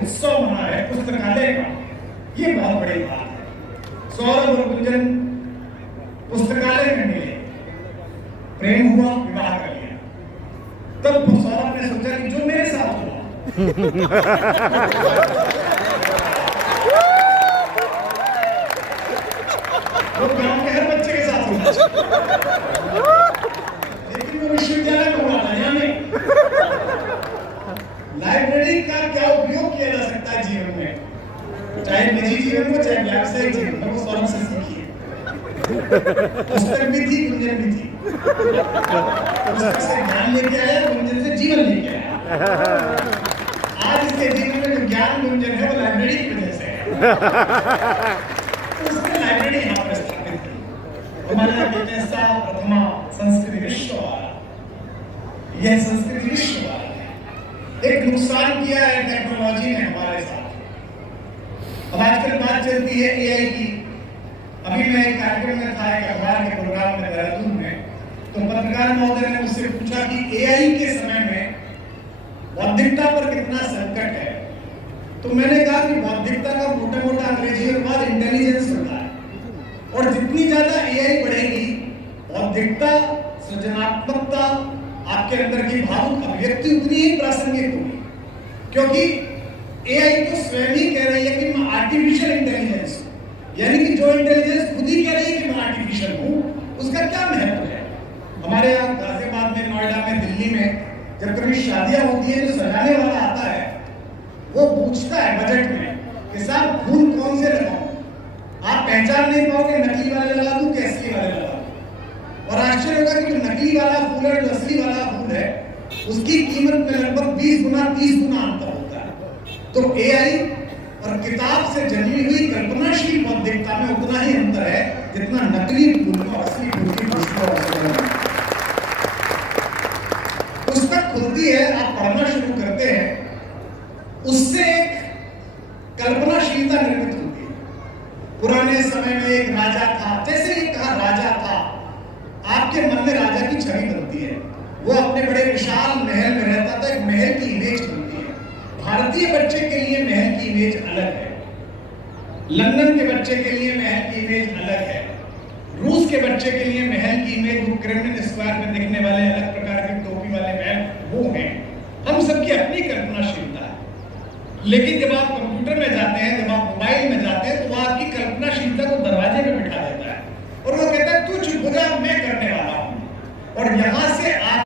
उत्सव मना है पुस्तकालय का, ये बहुत बड़ी बात है। सौरभ और गुंजन पुस्तकालय में मिले, प्रेम हुआ, विवाह कर लिया। तब सौरभ ने सोचा कि जो मेरे साथ हुआ वो गांव के हर बच्चे के साथ हुआ, लेकिन वो विश्वविद्यालय में हुआ था, यहाँ नहीं। लाइब्रेरी का क्या उपयोग किया जा सकता है जीवन में, चाहे निजी जीवन में चाहे व्यावसायिक जीवन में, वो सौरभ से सीखिए। पुस्तक भी थी, गुंजन भी थी। पुस्तक से ज्ञान लेके आया, गुंजन से जीवन लेके आया। आज इसके जीवन में जो ज्ञान गुंजन है वो लाइब्रेरी की वजह से है। तो उसने लाइब्रेरी यहाँ पर स्थापित की। हमारे यहाँ विजयसा प्रथमा संस्कृति विश्ववाला, यह संस्कृति विश्ववाला है। एक नुकसान किया है टेक्नोलॉजी ने हमारे साथ। अब आजकल बात चलती है एआई की। अभी मैं एक कार्यक्रम में था, एक अखबार के प्रोग्राम में देहरादून में, तो पत्रकार महोदय ने मुझसे पूछा कि एआई के समय में बौद्धिकता पर कितना संकट है। तो मैंने कहा कि बौद्धिकता का मोटा मोटा अंग्रेजी में बात इंटेलिजेंस होता है, और जितनी ज्यादा एआई बढ़ेगी, बौद्धिकता, सृजनात्मकता, आपके अंदर की भावुक अभिव्यक्ति उतनी ही प्रासंगिक होगी, क्योंकि एआई तो स्वयं ही कह रही है कि मैं आर्टिफिशियल इंटेलिजेंस हूं, यानी कि जो इंटेलिजेंस खुद ही कह रही है कि मैं आर्टिफिशियल हूं, उसका क्या महत्व है। हमारे यहाँ गाजियाबाद में, नोएडा में, दिल्ली में जब कभी शादियां होती है, जो सजाने वाला आता है वो पूछता है बजट में कि साहब फूल कौन से लगाऊं, आप पहचान नहीं पाओगे नकली वाले लगा दूं कि असली वाले लगा दूं। और आश्चर्य होगा कि जो नकली वाला फूल है, जो असली वाला फूल है, उसकी कीमत में लगभग 20 गुना 30 गुना अंतर होता है। तो एआई और किताब से जन्मी हुई कल्पनाशील बौद्धिकता में उतना ही अंतर है जितना नकली फूल और असली फूल की खुशबू। पुस्तक खुलती है, आप पढ़ना शुरू करते हैं, उससे एक कल्पनाशीलता निर्मित होती है। पुराने समय में एक राजा था, जैसे ही कहा राजा था, आपके मन में राजा की छवि बनती है। वो अपने बड़े विशाल महल में रहता था, एक महल की इमेज बनती है। भारतीय बच्चे के लिए महल की इमेज अलग है, लंदन के बच्चे के लिए महल की इमेज अलग है, रूस के बच्चे के लिए महल की इमेज वो क्रेमलिन स्क्वायर में दिखने वाले अलग प्रकार के टोपी वाले महल वो हैं। हम सबकी अपनी कल्पनाशीलता है, लेकिन जब आप कंप्यूटर में जाते हैं, जब आप मोबाइल में जाते हैं, तो वो आपकी कल्पनाशीलता को दरवाजे में बिठा देता है और वो कहता है तू चुप हो जा, मैं करने वाला हूं। और यहां से आप